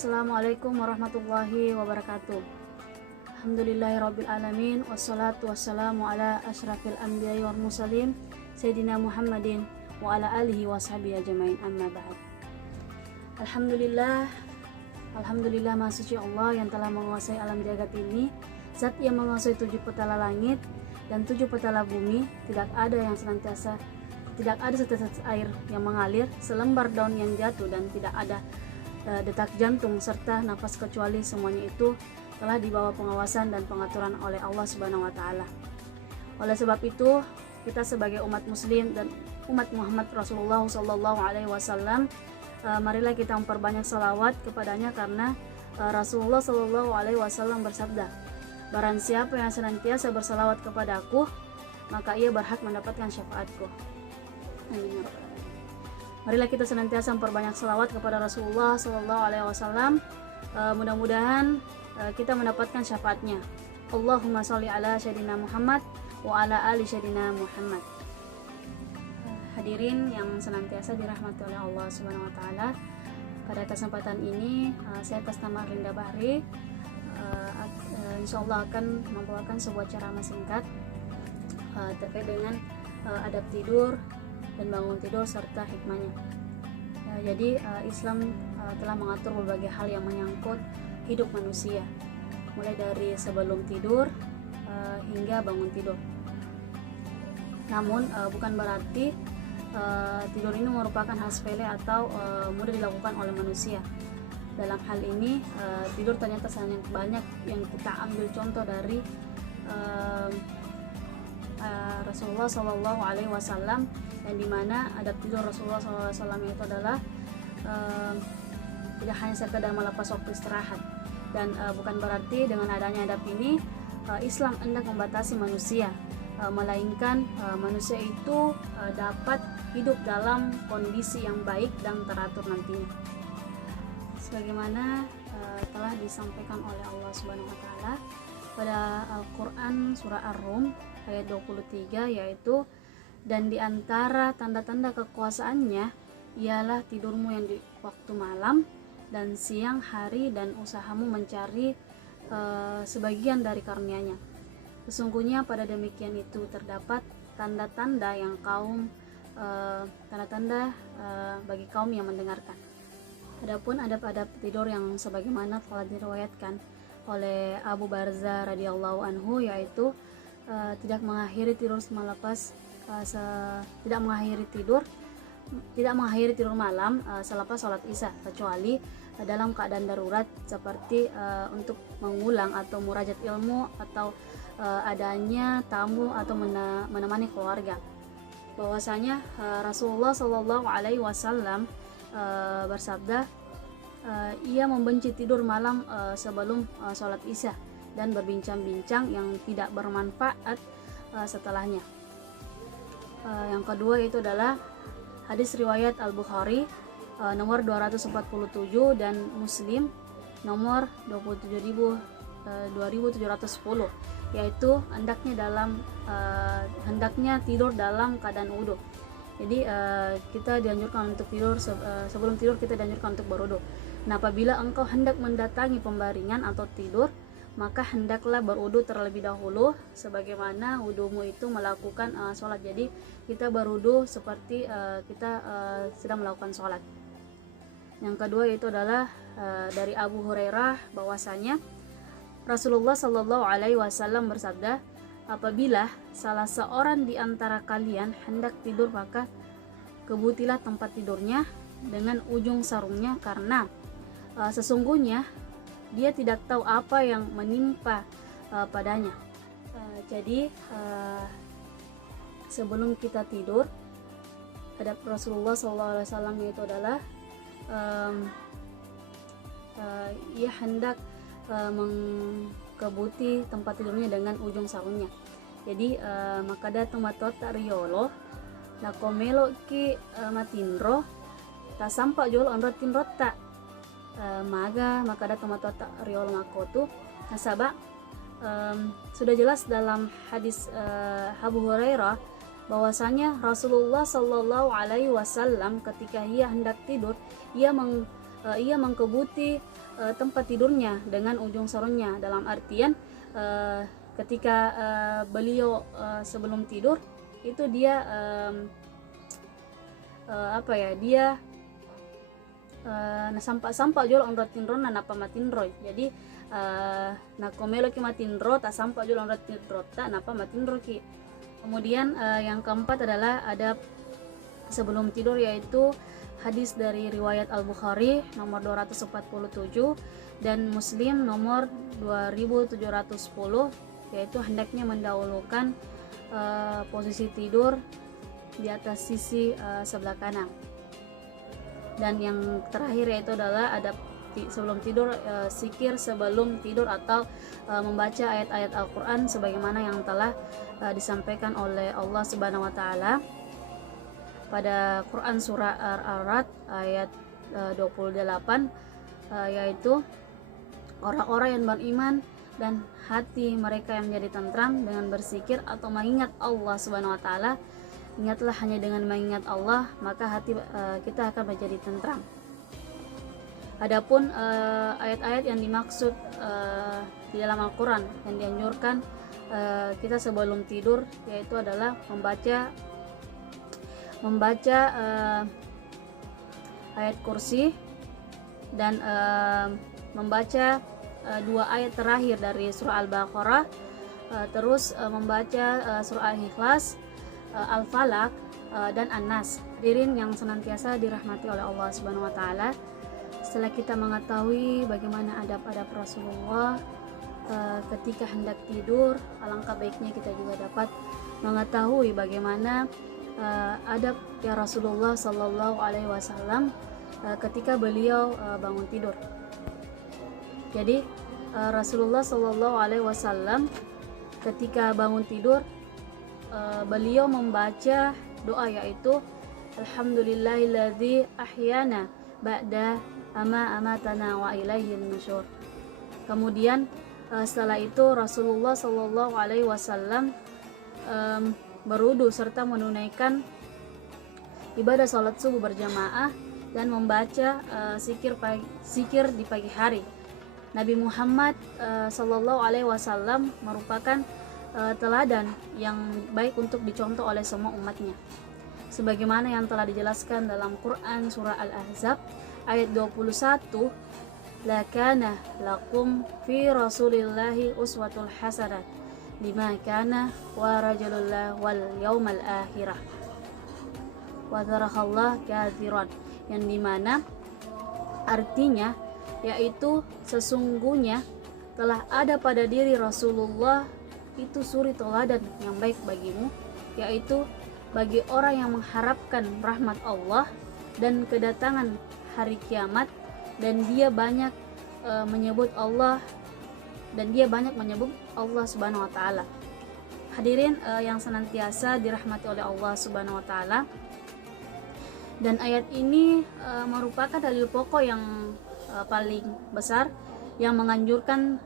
Assalamualaikum warahmatullahi wabarakatuh. Alhamdulillahirabbil alamin wassalatu wassalamu ala asyrafil anbiya'i wal mursalin sayyidina Muhammadin wa ala alihi washabihi ajmain, amma ba'd. Alhamdulillah Maha Suci Allah yang telah menguasai alam jagat ini, Zat yang menguasai 7 petala langit dan 7 petala bumi. Tidak ada setetes air yang mengalir, selembar daun yang jatuh, dan tidak ada detak jantung serta nafas, kecuali semuanya itu telah dibawa pengawasan dan pengaturan oleh Allah Subhanahu wa taala. Oleh sebab itu, kita sebagai umat muslim dan umat Muhammad Rasulullah sallallahu alaihi wasallam, marilah kita memperbanyak salawat kepadanya, karena Rasulullah sallallahu alaihi wasallam bersabda, barang siapa yang senantiasa bersalawat kepada aku, maka ia berhak mendapatkan syafaatku. Amin ya rabbal alamin. Marilah kita senantiasa memperbanyak salawat kepada Rasulullah sallallahu alaihi wasallam. Mudah-mudahan kita mendapatkan syafaatnya. Allahumma sholli ala sayyidina Muhammad wa ala ali sayyidina Muhammad. Hadirin yang senantiasa dirahmati oleh Allah Subhanahu wa taala, pada kesempatan ini saya atas nama Rinda Bahri insyaallah akan membawakan sebuah ceramah singkat terkait dengan adab tidur dan bangun tidur serta hikmahnya. Jadi Islam telah mengatur berbagai hal yang menyangkut hidup manusia, mulai dari sebelum tidur hingga bangun tidur. Namun bukan berarti tidur ini merupakan hal sepele atau mudah dilakukan oleh manusia. Dalam hal ini tidur ternyata sangat banyak yang kita ambil contoh dari Rasulullah Shallallahu Alaihi Wasallam, yang dimana adab tidur Rasulullah Shallallahu Alaihi Wasallam itu adalah tidak hanya sekedar melepas waktu istirahat, dan bukan berarti dengan adanya adab ini Islam hendak membatasi manusia, melainkan manusia itu dapat hidup dalam kondisi yang baik dan teratur nantinya, sebagaimana telah disampaikan oleh Allah Subhanahu Wa Taala pada Al-Quran surah Ar-Rum ayat 23, yaitu, dan diantara tanda-tanda kekuasaannya ialah tidurmu yang di waktu malam dan siang hari, dan usahamu mencari sebagian dari karunia-Nya. Sesungguhnya pada demikian itu terdapat tanda-tanda yang bagi kaum yang mendengarkan. Adapun adab-adab tidur yang sebagaimana telah diriwayatkan oleh Abu Barzah radhiyallahu anhu, yaitu tidak mengakhiri tidur malam selepas sholat isya, kecuali dalam keadaan darurat seperti untuk mengulang atau murajat ilmu, atau adanya tamu atau menemani keluarga. Bahwasanya Rasulullah Shallallahu Alaihi Wasallam bersabda, ia membenci tidur malam sebelum sholat isya dan berbincang-bincang yang tidak bermanfaat setelahnya. Yang kedua itu adalah hadis riwayat Al-Bukhari nomor 247 dan Muslim nomor 27.2710, yaitu hendaknya tidur dalam keadaan wudu. Jadi kita dianjurkan untuk tidur sebelum tidur kita dianjurkan untuk berwudu. Nah, apabila engkau hendak mendatangi pembaringan atau tidur, maka hendaklah berwudu terlebih dahulu, sebagaimana wudumu itu melakukan sholat. Jadi kita berwudu seperti kita sedang melakukan sholat. Yang kedua itu adalah dari Abu Hurairah, bahwasanya Rasulullah Shallallahu Alaihi Wasallam bersabda, apabila salah seorang di antara kalian hendak tidur, maka kebutilah tempat tidurnya dengan ujung sarungnya, karena sesungguhnya dia tidak tahu apa yang menimpa padanya. Jadi sebelum kita tidur, adab Rasulullah SAW itu adalah ia hendak mengkebuti tempat tidurnya dengan ujung sarungnya. Jadi maka datang matot riolo na komelo ki matindro ta sampa jol on rotin rotta maka datang matot riolo makotu nasaba. Sudah jelas dalam hadis Abu Hurairah bahwasanya Rasulullah Shallallahu Alaihi Wasallam ketika ia hendak tidur, ia ia mengkebuti tempat tidurnya dengan ujung sarungnya, dalam artian ketika beliau sebelum tidur itu dia dia na sampak jolo on rotinro na napa matinro. Jadi na komelo ki matinro ta sampak jolo on rotinro ta napa matinro ki. Kemudian yang keempat adalah adab sebelum tidur, yaitu hadis dari riwayat Al-Bukhari nomor 247 dan Muslim nomor 2710, yaitu hendaknya mendahulukan posisi tidur di atas sisi sebelah kanan. Dan yang terakhir yaitu adalah adab sebelum tidur, zikir sebelum tidur atau membaca ayat-ayat Al-Quran sebagaimana yang telah disampaikan oleh Allah Subhanahu wa Ta'ala pada Quran surah Ar-Ra'd ayat 28, yaitu orang-orang yang beriman dan hati mereka yang menjadi tentram dengan berzikir atau mengingat Allah Subhanahu wa Ta'ala. Ingatlah, hanya dengan mengingat Allah maka hati kita akan menjadi tentram. Adapun ayat-ayat yang dimaksud di dalam Al-Quran yang dianjurkan kita sebelum tidur, yaitu adalah membaca ayat kursi dan membaca 2 ayat terakhir dari surah Al-Baqarah, terus membaca surah Al-Ikhlas, Al-Falaq, dan An-Nas. Hadirin yang senantiasa dirahmati oleh Allah Subhanahu wa Ta'ala, setelah kita mengetahui bagaimana adab-adab Rasulullah ketika hendak tidur, alangkah baiknya kita juga dapat mengetahui bagaimana adab ya Rasulullah Sallallahu Alaihi Wasallam ketika beliau bangun tidur. Jadi Rasulullah Sallallahu Alaihi Wasallam ketika bangun tidur, beliau membaca doa, yaitu Alhamdulillahilladzi ahyana ba'da amatana wa ilaihil nusyur. Kemudian setelah itu Rasulullah Sallallahu Alaihi Wasallam berwudu serta menunaikan ibadah sholat subuh berjamaah dan membaca zikir di pagi hari. Nabi Muhammad Sallallahu Alaihi Wasallam merupakan teladan yang baik untuk dicontoh oleh semua umatnya, sebagaimana yang telah dijelaskan dalam Quran surah Al-Ahzab ayat 21, lakana lakum fi rasulillahi uswatul hasanah lima kana wa rajulullah wal yaumal akhirah wa dzarakallah katsiran, yang dimana artinya yaitu sesungguhnya telah ada pada diri Rasulullah itu suri teladan yang baik bagimu, yaitu bagi orang yang mengharapkan rahmat Allah dan kedatangan hari kiamat, dan dia banyak menyebut Allah Subhanahu wa Ta'ala. Hadirin yang senantiasa dirahmati oleh Allah Subhanahu wa Ta'ala, dan ayat ini merupakan dalil pokok yang paling besar yang menganjurkan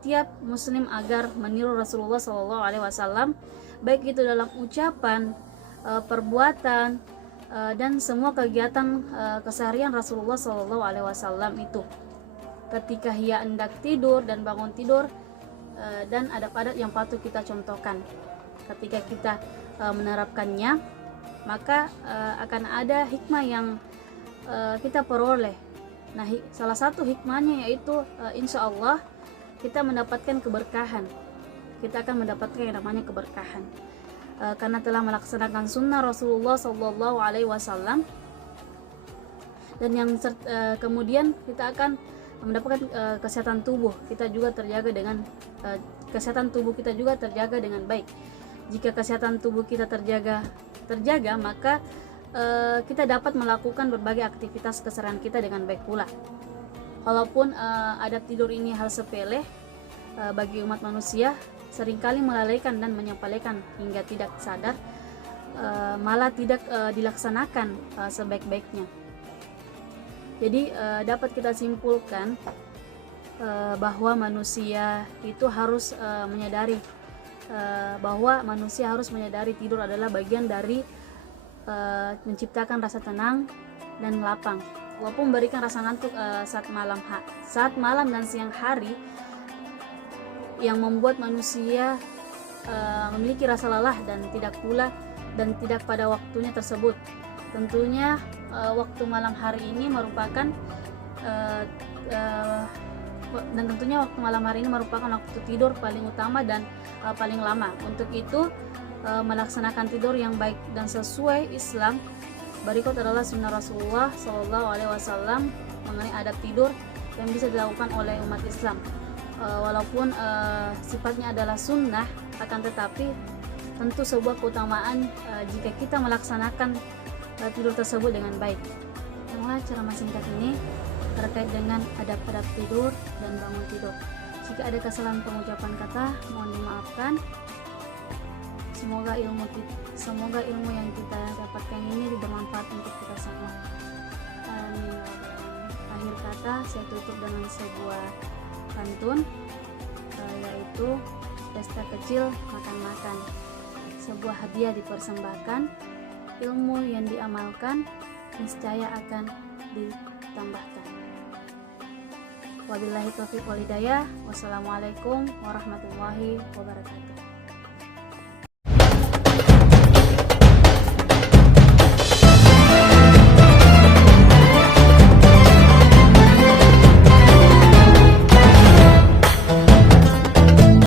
tiap muslim agar meniru Rasulullah SAW, baik itu dalam ucapan, perbuatan, dan semua kegiatan keseharian Rasulullah SAW itu. Ketika ia hendak tidur dan bangun tidur, dan adab-adab yang patut kita contohkan. Ketika kita menerapkannya, maka akan ada hikmah yang kita peroleh. Nah, salah satu hikmahnya yaitu insya Allah kita mendapatkan keberkahan. Kita akan mendapatkan yang namanya keberkahan karena telah melaksanakan sunnah Rasulullah Sallallahu Alaihi Wasallam, dan yang kemudian kita akan mendapatkan kesehatan tubuh kita juga terjaga dengan baik. Jika kesehatan tubuh kita terjaga, maka kita dapat melakukan berbagai aktivitas keseharian kita dengan baik pula. Walaupun adab tidur ini hal sepele bagi umat manusia, seringkali melalaikan dan menyepelekan hingga tidak sadar, malah tidak dilaksanakan sebaik-baiknya. Jadi dapat kita simpulkan bahwa manusia itu harus menyadari tidur adalah bagian dari menciptakan rasa tenang dan lapang. walaupun memberikan rasa ngantuk saat malam dan siang hari, yang membuat manusia memiliki rasa lelah dan tidak pada waktunya tersebut. Tentunya waktu malam hari ini merupakan waktu tidur paling utama dan paling lama. Untuk itu melaksanakan tidur yang baik dan sesuai Islam, berikut adalah sunnah Rasulullah SAW mengenai adab tidur yang bisa dilakukan oleh umat Islam. Walaupun sifatnya adalah sunnah, akan tetapi tentu sebuah keutamaan jika kita melaksanakan tidur tersebut dengan baik. Inilah ceramah singkat ini terkait dengan adab-adab tidur dan bangun tidur. Jika ada kesalahan pengucapan kata, mohon dimaafkan. Semoga ilmu yang kita dapatkan ini bermanfaat untuk kita semua. Akhir kata, saya tutup dengan sebuah pantun, yaitu pesta kecil makan-makan, sebuah hadiah dipersembahkan, ilmu yang diamalkan niscaya akan ditambahkan. Wabillahi taufiq wal hidayah. Wassalamualaikum warahmatullahi wabarakatuh.